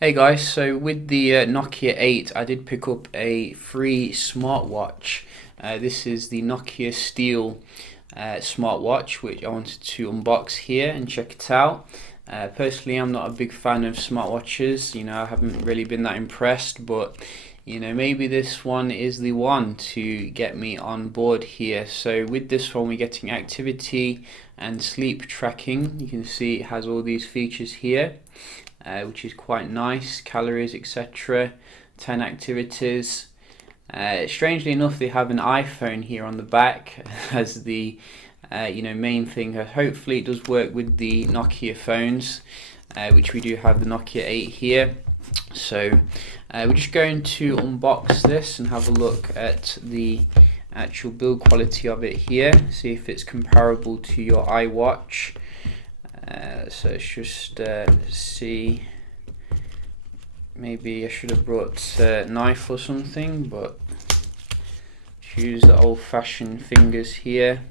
Hey guys, so with the Nokia 8 I did pick up a free smartwatch. This is the Nokia Steel smartwatch, which I wanted to unbox here and check it out. Personally, I'm not a big fan of smartwatches. I haven't really been that impressed, but maybe this one is the one to get me on board here. So with this one, we're getting activity and sleep tracking. You can see it has all these features here, which is quite nice. Calories, etc. 10 activities. Strangely enough, they have an iPhone here on the back as the main thing. Hopefully it does work with the Nokia phones, which we do have the Nokia 8 here. So we're just going to unbox this and have a look at the actual build quality of it here, see if it's comparable to your iWatch. So let's just see. Maybe I should have brought a knife or something, but use the old-fashioned fingers here.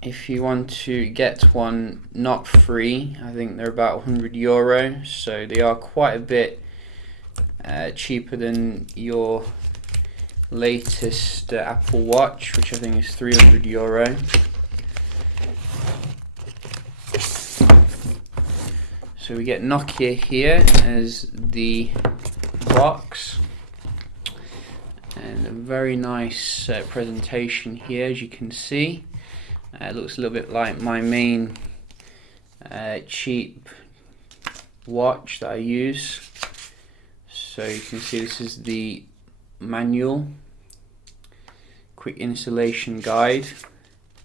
If you want to get one not free, I think they're about €100, so they are quite a bit cheaper than your latest Apple Watch, which I think is €300. So we get Nokia here as the box, and a very nice presentation here, as you can see. It looks a little bit like my main cheap watch that I use. So you can see this is the manual, quick installation guide.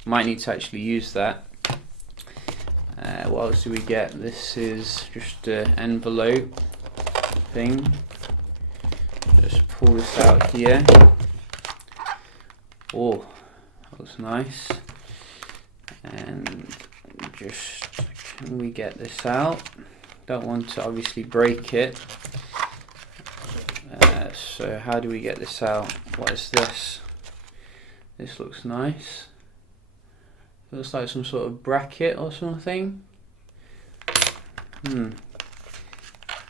Might need to actually use that. What else do we get? This is just an envelope thing. Just pull this out here. Oh, that looks nice. And just, can we get this out? Don't want to obviously break it. So how do we get this out? What is this? This looks nice. Looks like some sort of bracket or something.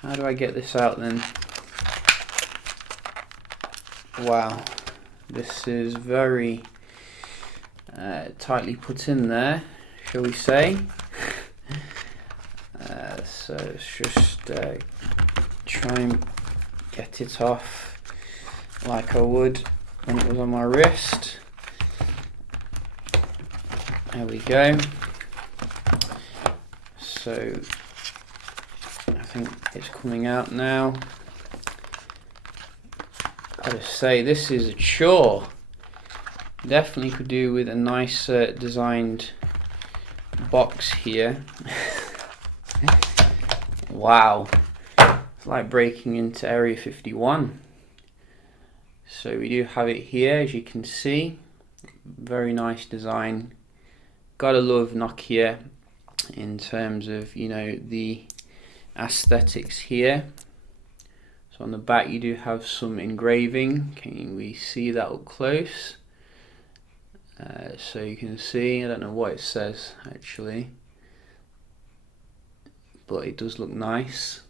How do I get this out then? Wow, this is very tightly put in there, shall we say. So let's just try and get it off like I would when it was on my wrist. There we go. So I think it's coming out now. Gotta say, this is a chore. Definitely could do with a nicer designed box here. Wow, it's like breaking into Area 51. So we do have it here, as you can see. Very nice design. Gotta love Nokia in terms of the aesthetics here. So on the back you do have some engraving. Can we see that up close? So you can see, I don't know what it says actually, but it does look nice.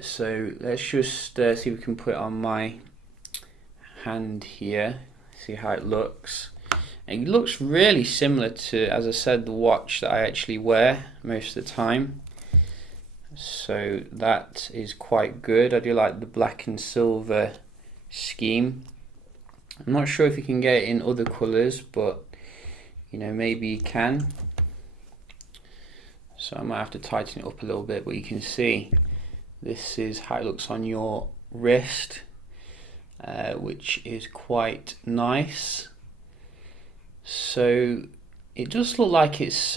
So let's just see if we can put it on my hand here, see how it looks. It looks really similar to, as I said, the watch that I actually wear most of the time. So that is quite good. I do like the black and silver scheme. I'm not sure if you can get it in other colours, but maybe you can. So I might have to tighten it up a little bit, but you can see this is how it looks on your wrist, which is quite nice. So it does look like it's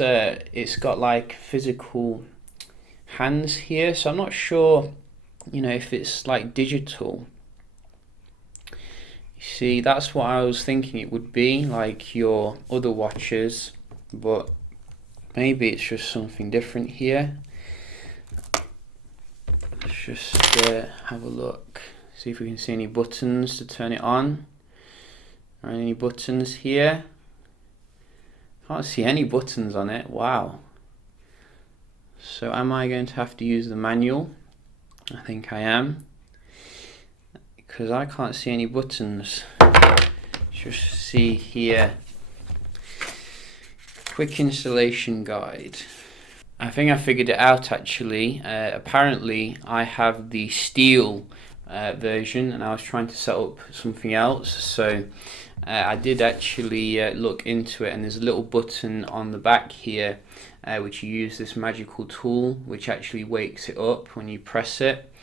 got like physical hands here, so I'm not sure if it's like digital. You see, that's what I was thinking it would be, like your other watches, but maybe it's just something different here. Let's just have a look, see if we can see any buttons to turn it on. Are any buttons here? Can't see any buttons on it. Wow. So am I going to have to use the manual? I think I am, because I can't see any buttons. Just see here, quick installation guide. I think I figured it out actually. Apparently I have the Steel version, and I was trying to set up something else, so I did actually look into it, and there's a little button on the back here which you use this magical tool which actually wakes it up when you press it.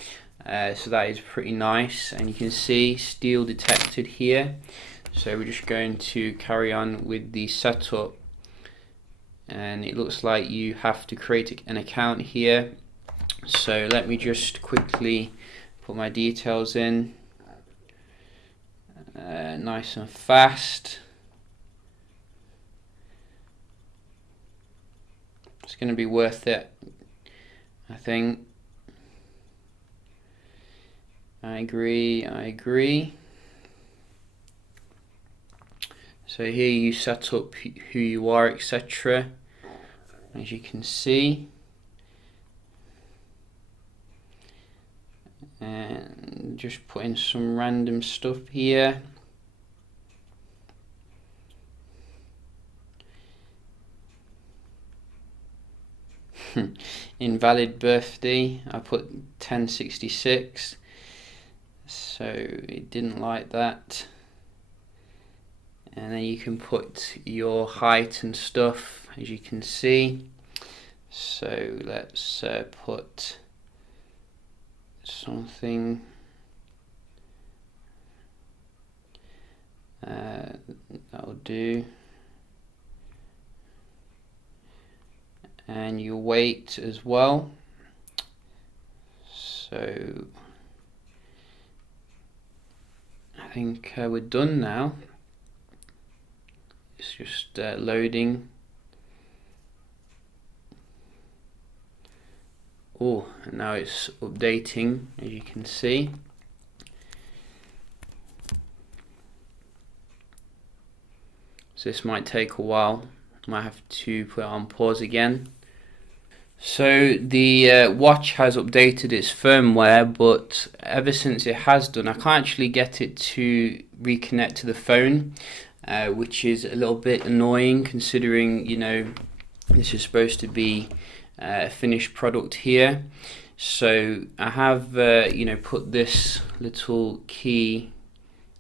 So that is pretty nice, and you can see Steel detected here. So we're just going to carry on with the setup, and it looks like you have to create an account here. So let me just quickly put my details in, nice and fast. It's going to be worth it, I think. I agree. So here you set up who you are, etc. As you can see, and just put in some random stuff here. Invalid birthday, I put 1066, so it didn't like that. And then you can put your height and stuff, as you can see. So let's put something that'll do. And your weight as well. So I think we're done now. It's just loading. Oh, and now it's updating, as you can see. So this might take a while. Might have to put it on pause again. So the watch has updated its firmware, but ever since it has done, I can't actually get it to reconnect to the phone, which is a little bit annoying, considering, you know, this is supposed to be a finished product here. So I have you know, put this little key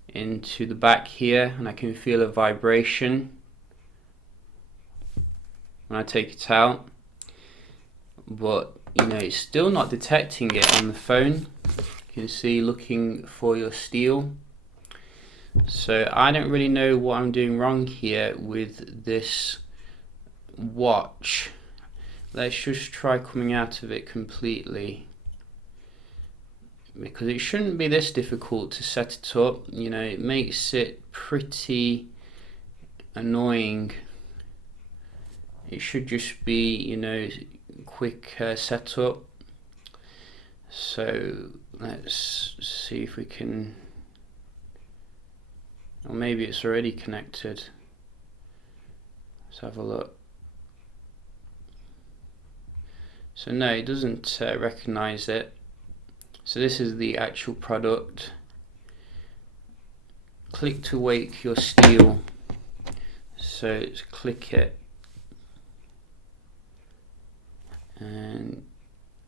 into the back here, and I can feel a vibration when I take it out, but you know, it's still not detecting it on the phone. You can see, looking for your Steel. So I don't really know what I'm doing wrong here with this watch. Let's just try coming out of it completely, because it shouldn't be this difficult to set it up. You know, it makes it pretty annoying. It should just be, you know, quick setup. So let's see if we can, or maybe it's already connected. Let's have a look. So no, it doesn't recognize it. So this is the actual product. Click to wake your Steel. So let's click it. And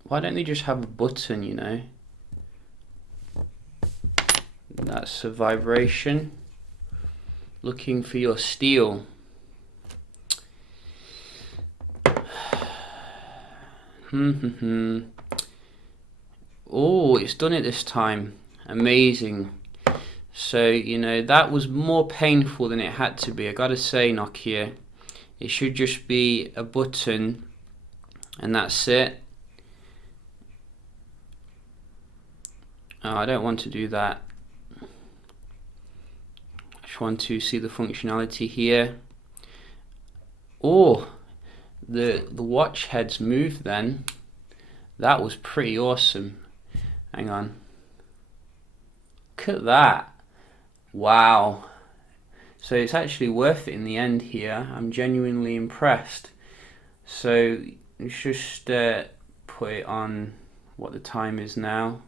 why don't they just have a button, you know? That's a vibration. Looking for your Steel. Oh, it's done it this time. Amazing. So, you know, that was more painful than it had to be. I gotta say, Nokia, it should just be a button, and that's it. Oh, I don't want to do that. I just want to see the functionality here. Oh, the watch heads moved then. That was pretty awesome. Hang on. Look at that. Wow. So it's actually worth it in the end here. I'm genuinely impressed. So it's just put it on what the time is now.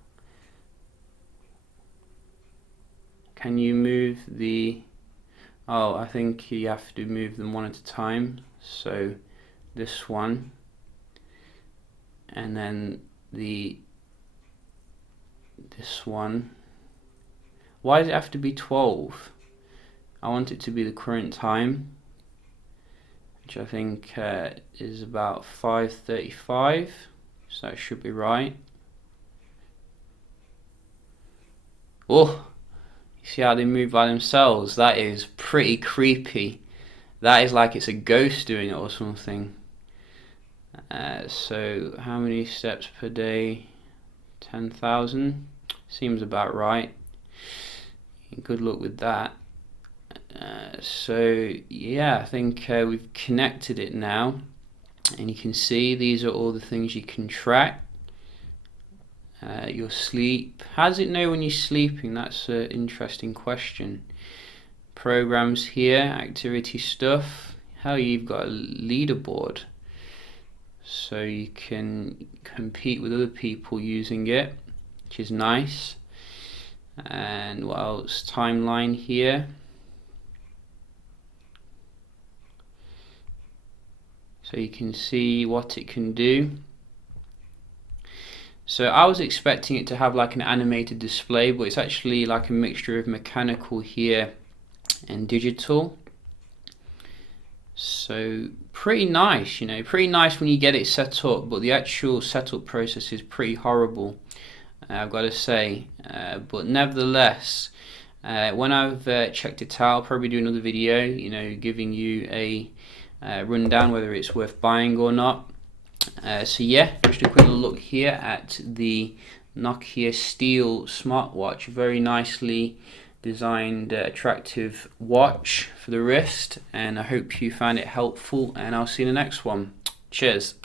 Can you move the... Oh, I think you have to move them one at a time. So this one, and then this one. Why does it have to be 12? I want it to be the current time, which I think is about 5:35, so that should be right. Oh, you see how they move by themselves? That is pretty creepy. That is like it's a ghost doing it or something. So how many steps per day? 10,000. Seems about right. Good luck with that. So yeah, I think we've connected it now, and you can see these are all the things you can track. Your sleep. How does it know when you're sleeping? That's an interesting question. Programs here, activity stuff. Hell, you've got a leaderboard, so you can compete with other people using it, which is nice. And what else? Timeline here. So you can see what it can do. So I was expecting it to have like an animated display, but it's actually like a mixture of mechanical here and digital. So pretty nice, you know, pretty nice when you get it set up, but the actual setup process is pretty horrible, I've got to say. But nevertheless, when I've checked it out, I'll probably do another video, you know, giving you a rundown whether it's worth buying or not. So yeah, just a quick look here at the Nokia Steel smartwatch. Very nicely designed, attractive watch for the wrist, and I hope you found it helpful, and I'll see you in the next one. Cheers.